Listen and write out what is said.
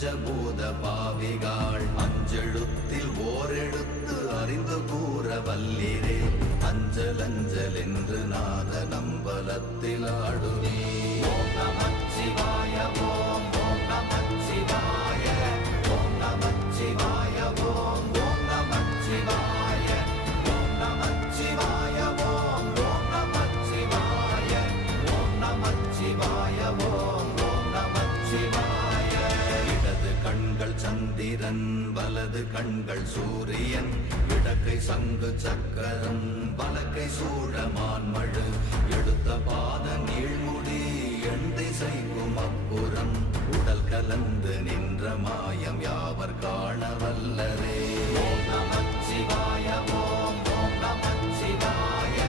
பஞ்சபூத பாவிகாள் அஞ்செழுத்தில் ஓரெழுத்து அறிந்து கூற வல்லிரே அஞ்சல் அஞ்சல் என்று நாத நம்பலத்தில் ஆடுவே ஓம் நமச்சிவாய ஓம் ஓம் நமச்சிவாய ஓம் நமச்சிவாய ஓம் ஓம் நமச்சிவாய ஓம் நமச்சிவாய ஓம் ஓம் நமச்சிவாய ஓம் நமச்சிவாய ஓம் ஓம் நமச்சிவாய இடது கண்கள் சந்திரன் வலது கண்கள் சூரியன் இடக்கை சங்கு சக்கரம் வலக்கை சூழமான்மழு எடுத்த பாத நீழ்முடி எண் திசைக்கும் அப்புறம் உடல் கலந்து நின்ற மாயம் யாவர் காண வல்லரே